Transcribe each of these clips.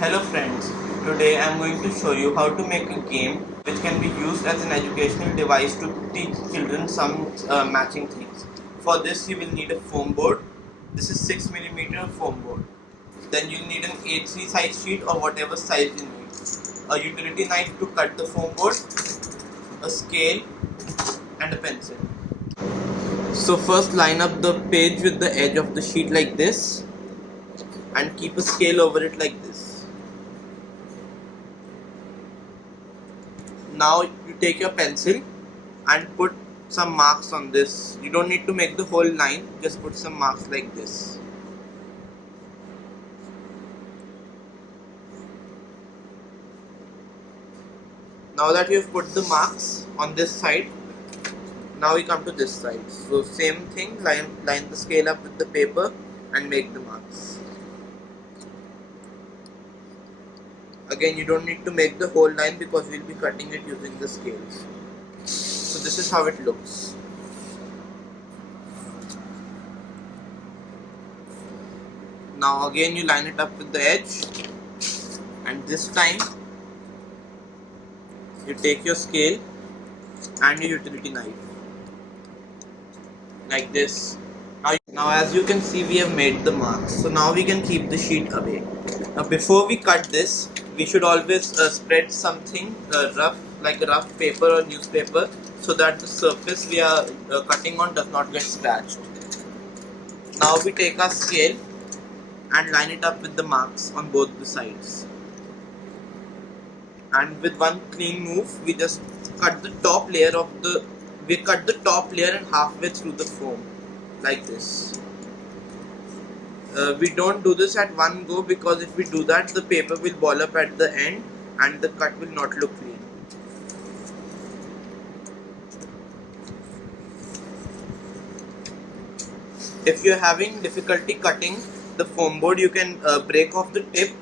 Hello friends, today I am going to show you how to make a game which can be used as an educational device to teach children some matching things. For this you will need a foam board. This is 6mm foam board. Then you will need an A3 size sheet or whatever size you need. A utility knife to cut the foam board, a scale and a pencil. So first line up the page with the edge of the sheet like this and keep a scale over it like this. Now you take your pencil and put some marks on this. You don't need to make the whole line, just put some marks like this. Now that you have put the marks on this side, now we come to this side. So same thing, line the scale up with the paper and make the marks. Again, you don't need to make the whole line because we'll be cutting it using the scales. So this is how it looks. Now again you line it up with the edge, and this time you take your scale and your utility knife like this. Now as you can see, we have made the marks. So now we can keep the sheet away. Now before we cut this, we should always spread something rough, like a rough paper or newspaper, so that the surface we are cutting on does not get scratched. Now we take our scale and line it up with the marks on both the sides. And with one clean move, we just cut the top layer and halfway through the foam, like this. We don't do this at one go, because if we do that, the paper will ball up at the end and the cut will not look clean. If you are having difficulty cutting the foam board, you can break off the tip.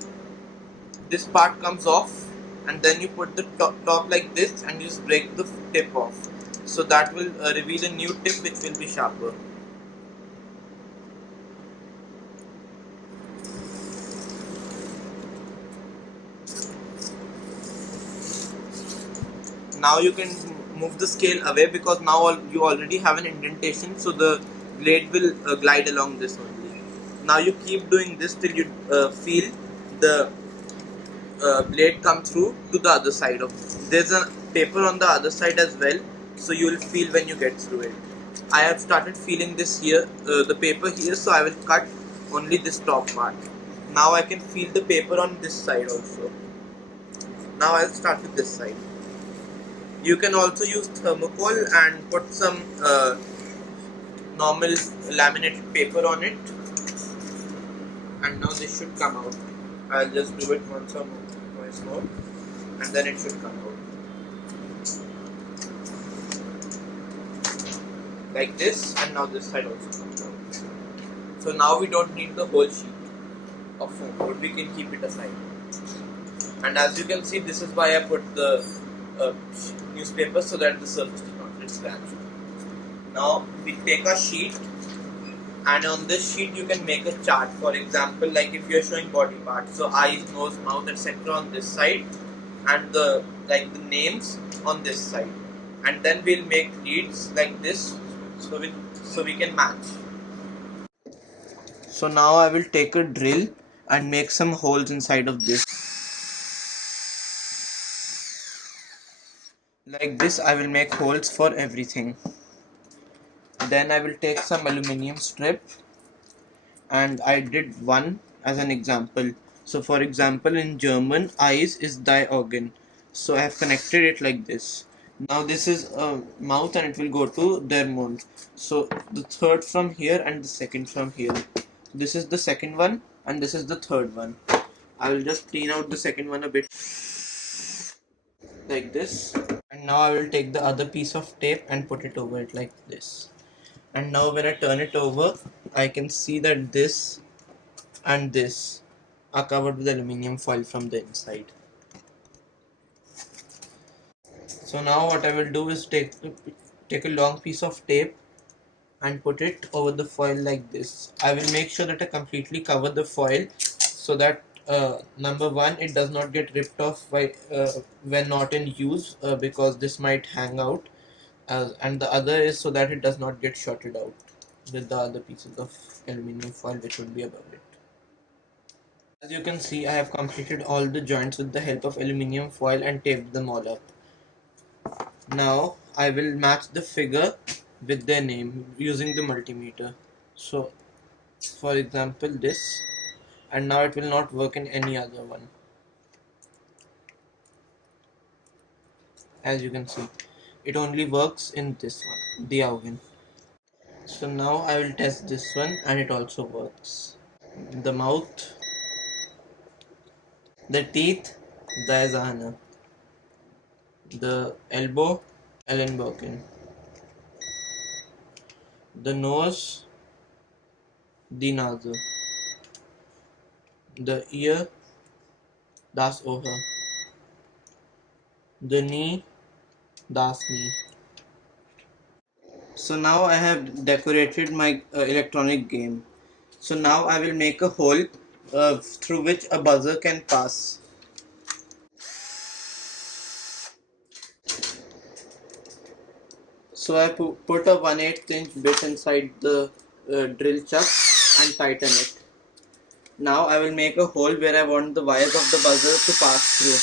This part comes off, and then you put the top like this and you just break the tip off. So that will reveal a new tip which will be sharper. Now you can move the scale away, because now you already have an indentation, so the blade will glide along this only. Now you keep doing this till you feel the blade come through to the other side of it. There's a paper on the other side as well, so you will feel when you get through it. I have started feeling this here, the paper here, so I will cut only this top part. Now I can feel the paper on this side also. Now I'll start with this side. You can also use thermocol and put some normal laminated paper on it, and now this should come out. I'll just do it once more, and then it should come out like this, and now this side also comes out. So now we don't need the whole sheet of foam board, we can keep it aside. And as you can see, this is why I put the newspaper, so that the surface does not get scratched. Now we take a sheet, and on this sheet you can make a chart. For example, like if you are showing body parts, so eyes, nose, mouth, etc. on this side, and the names on this side, and then we'll make leads like this, so we can match. So now I will take a drill and make some holes inside of this. Like this, I will make holes for everything. Then I will take some aluminium strip, and I did one as an example. So for example, in German, eyes is die Augen. So I have connected it like this. Now this is a mouth, and it will go to der Mund. So the third from here and the second from here. This is the second one, and this is the third one. I will just clean out the second one a bit like this. And now I will take the other piece of tape and put it over it like this. And now when I turn it over, I can see that this and this are covered with aluminium foil from the inside. So now what I will do is take a long piece of tape and put it over the foil like this. I will make sure that I completely cover the foil so that number one, it does not get ripped off when not in use, because this might hang out, and the other is so that it does not get shorted out with the other pieces of aluminum foil which would be above it. As you can see, I have completed all the joints with the help of aluminum foil and taped them all up. Now I will match the figure with their name using the multimeter. So for example this, and now it will not work in any other one. As you can see, it only works in this one, the organ. So now I will test this one and it also works. The mouth, the teeth, the Azana, the elbow, Ellenbogen, the nose, the Nase, the ear, das Ohr, the knee, das Knee. So now I have decorated my electronic game. So now I will make a hole through which a buzzer can pass. So I put a 1/8 inch bit inside the drill chuck and tighten it. Now I will make a hole where I want the wires of the buzzer to pass through.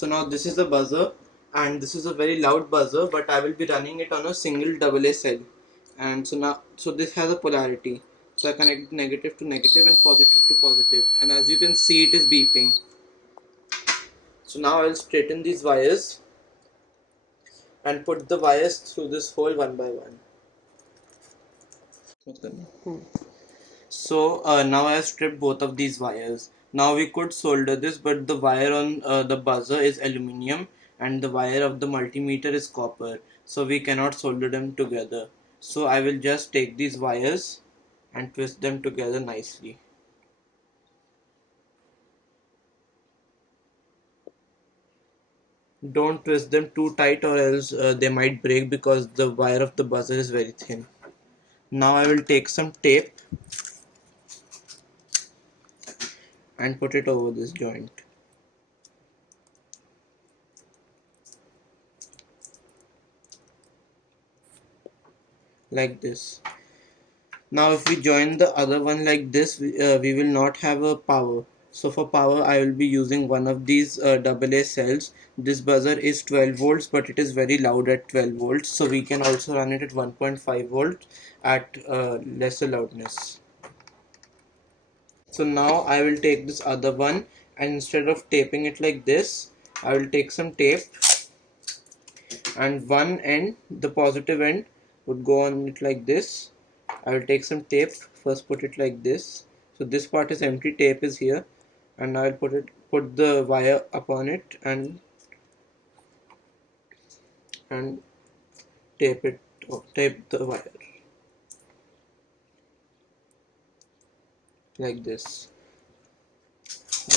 So now this is the buzzer, and this is a very loud buzzer, but I will be running it on a single AA cell. And so this has a polarity. So I connect negative to negative and positive to positive, and as you can see, it is beeping. So now I will straighten these wires and put the wires through this hole one by one. So now I have stripped both of these wires. Now we could solder this, but the wire on the buzzer is aluminium and the wire of the multimeter is copper. So we cannot solder them together. So I will just take these wires and twist them together nicely. Don't twist them too tight or else they might break because the wire of the buzzer is very thin. Now I will take some tape and put it over this joint. Like this. Now if we join the other one like this, we will not have a power. So for power I will be using one of these AA cells. This buzzer is 12 volts, but it is very loud at 12 volts. So we can also run it at 1.5 volts at lesser loudness. So now I will take this other one, and instead of taping it like this, I will take some tape, and one end, the positive end, would go on it like this. I will take some tape, first put it like this. So this part is empty, tape is here, and I will put the wire upon it and tape the wire like this.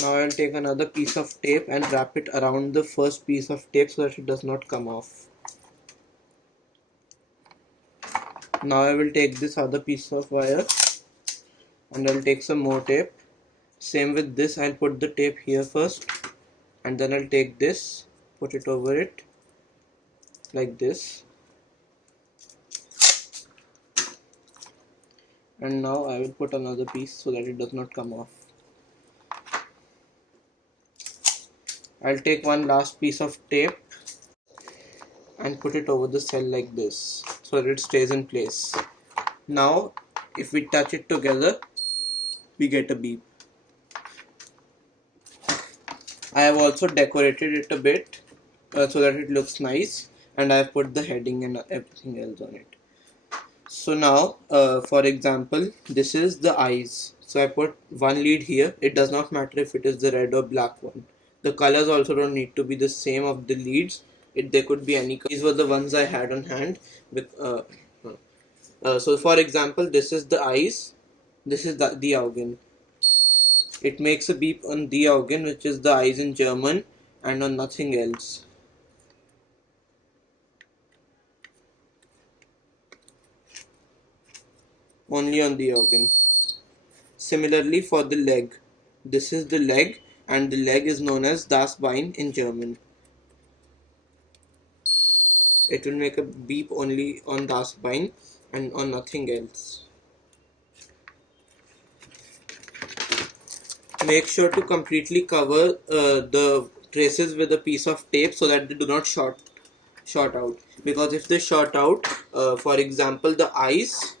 Now I'll take another piece of tape and wrap it around the first piece of tape so that it does not come off. Now I will take this other piece of wire and I'll take some more tape. Same with this, I'll put the tape here first and then I'll take this, put it over it like this. And now I will put another piece so that it does not come off. I'll take one last piece of tape and put it over the cell like this so that it stays in place. Now if we touch it together, we get a beep. I have also decorated it a bit so that it looks nice, and I have put the heading and everything else on it. So now for example, this is the eyes. So I put one lead here. It does not matter if it is the red or black one. The colors also don't need to be the same of the leads. They could be any color. These were the ones I had on hand. So for example, this is the eyes. This is the Augen. It makes a beep on the Augen, which is the eyes in German, and on nothing else. only on the organ. Similarly for the leg, this is the leg, and the leg is known as das Bein in German. It will make a beep only on das Bein and on nothing else. Make sure to completely cover the traces with a piece of tape so that they do not short out, because if they short out, for example the eyes,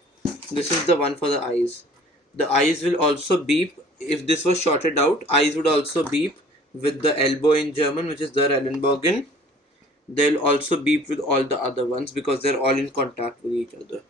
this is the one for the eyes, the eyes will also beep. If this was shorted out, eyes would also beep with the elbow in German, which is the Ellenbogen. They'll also beep with all the other ones because they're all in contact with each other.